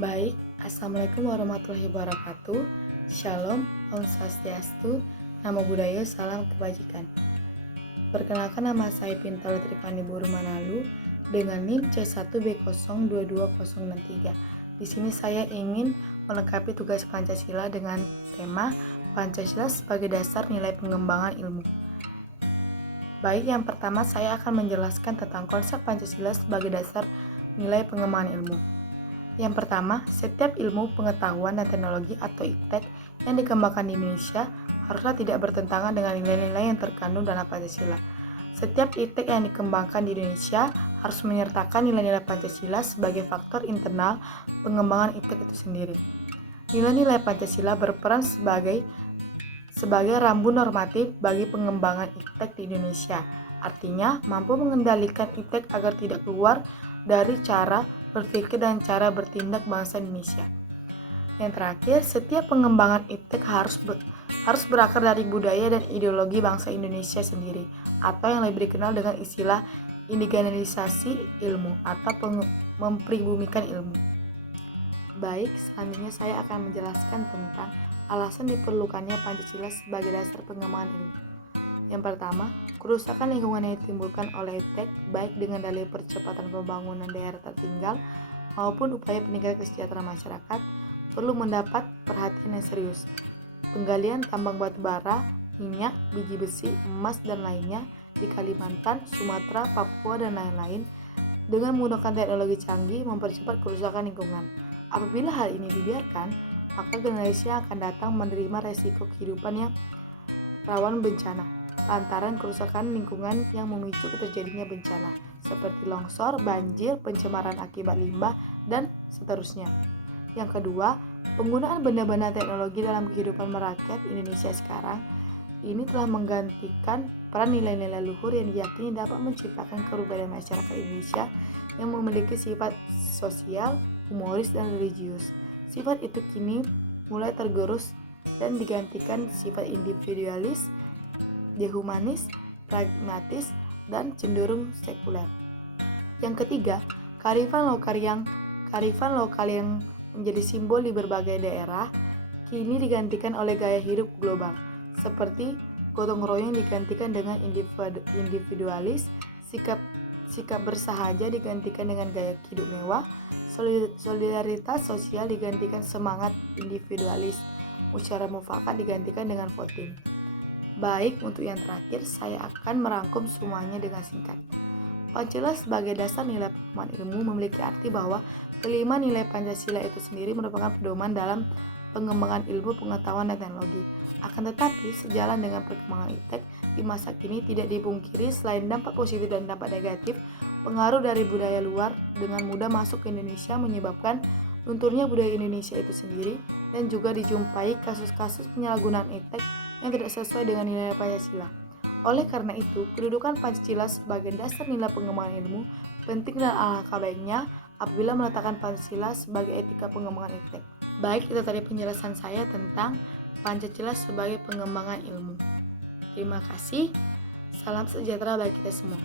Baik, Assalamualaikum warahmatullahi wabarakatuh. Shalom, Om Swastiastu, Namo Buddhaya, Salam Kebajikan. Perkenalkan, nama saya Pintauli Trifani Buru Manalu dengan NIM C1B022063. Di sini saya ingin melengkapi tugas Pancasila dengan tema Pancasila sebagai dasar nilai pengembangan ilmu. Baik, yang pertama saya akan menjelaskan tentang konsep Pancasila sebagai dasar nilai pengembangan ilmu. Yang pertama, setiap ilmu pengetahuan dan teknologi atau iptek yang dikembangkan di Indonesia haruslah tidak bertentangan dengan nilai-nilai yang terkandung dalam Pancasila. Setiap iptek yang dikembangkan di Indonesia harus menyertakan nilai-nilai Pancasila sebagai faktor internal pengembangan iptek itu sendiri. Nilai-nilai Pancasila berperan sebagai rambu normatif bagi pengembangan iptek di Indonesia. Artinya, mampu mengendalikan iptek agar tidak keluar dari cara berpikir dan cara bertindak bangsa Indonesia. Yang terakhir, setiap pengembangan iptek harus berakar dari budaya dan ideologi bangsa Indonesia sendiri, atau yang lebih dikenal dengan istilah indigenisasi ilmu atau mempribumikan ilmu. Baik, selanjutnya saya akan menjelaskan tentang alasan diperlukannya Pancasila sebagai dasar pengembangan ilmu. Yang pertama, kerusakan lingkungan yang ditimbulkan oleh iptek, baik dengan dalih percepatan pembangunan daerah tertinggal maupun upaya peningkatan kesejahteraan masyarakat, perlu mendapat perhatian yang serius. Penggalian tambang batu bara, minyak, biji besi, emas, dan lainnya di Kalimantan, Sumatera, Papua, dan lain-lain dengan menggunakan teknologi canggih mempercepat kerusakan lingkungan. Apabila hal ini dibiarkan, maka generasi yang akan datang menerima resiko kehidupan yang rawan bencana lantaran kerusakan lingkungan yang memicu terjadinya bencana seperti longsor, banjir, pencemaran akibat limbah, dan seterusnya. Yang kedua, penggunaan benda-benda teknologi dalam kehidupan merakyat Indonesia sekarang ini telah menggantikan peran nilai-nilai luhur yang diyakini dapat menciptakan kerubahan masyarakat Indonesia yang memiliki sifat sosial, humoris, dan religius. Sifat itu kini mulai tergerus dan digantikan sifat individualis, dehumanis, pragmatis, dan cenderung sekuler. Yang ketiga, kearifan lokal yang menjadi simbol di berbagai daerah kini digantikan oleh gaya hidup global, seperti gotong royong digantikan dengan individualis, sikap bersahaja digantikan dengan gaya hidup mewah, solidaritas sosial digantikan semangat individualis, musyawarah mufakat digantikan dengan voting. Baik, untuk yang terakhir saya akan merangkum semuanya dengan singkat. Pancasila sebagai dasar nilai pengembangan ilmu memiliki arti bahwa kelima nilai Pancasila itu sendiri merupakan pedoman dalam pengembangan ilmu pengetahuan dan teknologi. Akan tetapi, sejalan dengan perkembangan iptek di masa kini tidak dipungkiri selain dampak positif dan dampak negatif, pengaruh dari budaya luar dengan mudah masuk ke Indonesia menyebabkan lunturnya budaya Indonesia itu sendiri dan juga dijumpai kasus-kasus penyalahgunaan iptek yang tidak sesuai dengan nilai Pancasila. Oleh karena itu, kedudukan Pancasila sebagai dasar nilai pengembangan ilmu penting dan alangkah baiknya apabila meletakkan Pancasila sebagai etika pengembangan iptek. Baik, itu tadi penjelasan saya tentang Pancasila sebagai pengembangan ilmu. Terima kasih. Salam sejahtera bagi kita semua.